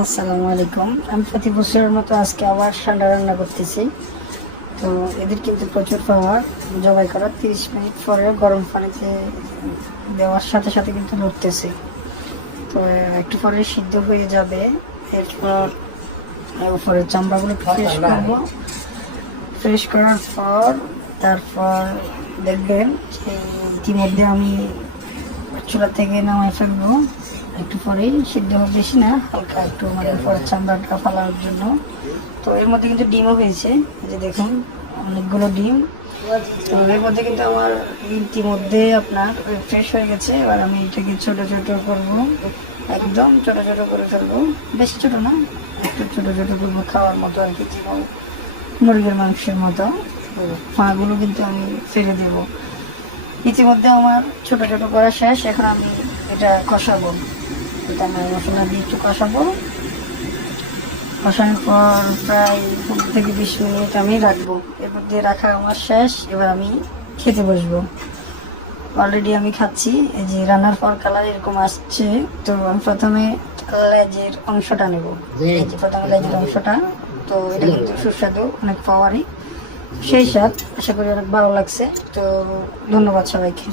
আসসালামু আলাইকুম। আমি প্রতি বছরের মতো আজকে আবার সান্ডা রান্না করতেছি। তো এদের কিন্তু প্রচুর পাওয়ার। জবাই করার 30 মিনিট পরে গরম পানিতে দেওয়ার সাথে সাথে কিন্তু নড়তেছে। তো একটু পরে সিদ্ধ হয়ে যাবে। এরপর উপরে চামড়াগুলো ফ্রেশ করবো। ফ্রেশ করার পর তারপর দেখবেন যে ইতিমধ্যে আমি চুলা থেকে নামাই ফেলবো। একটু পরেই সিদ্ধ হবে, বেশি না, হালকা একটু, মানে পরে চামড়াটা ফালানোর জন্য। তো এর মধ্যে কিন্তু ডিমও হয়েছে, এই যে দেখুন অনেকগুলো ডিম। তো এর মধ্যে কিন্তু আমার ইতিমধ্যে আপনার ফ্রেশ হয়ে গেছে। এবার আমি এটাকে ছোট ছোট করব, একদম ছোট ছোট করে ফেলবো, বেশি ছোট না, একটু ছোট ছোট করবো, খাওয়ার মতো আর কি, যেমন মুরগির মাংসের মতো। পাগুলো কিন্তু আমি ফেলে দেবো। ইতিমধ্যে আমার ছোট ছোট করা শেষ। এখন আমি এটা কষাবো, এটা আমি মশলা দিয়ে একটু কষাবো। কষানোর পর প্রায় 15 থেকে 20 মিনিট আমি রাখবো। এর মধ্যে রাখা আমার শেষ। এবার আমি খেতে বসবো। অলরেডি আমি খাচ্ছি। এই যে রান্নার পর কালার এরকম আসছে। তো আমি প্রথমে লেজের অংশটা নেব। এই যে প্রথমে লেজের অংশটা। তো এটা কিন্তু সুস্বাদু, অনেক পাওয়ারই, সেই স্বাদ। আশা করি অনেক ভালো লাগছে। তো ধন্যবাদ সবাইকে।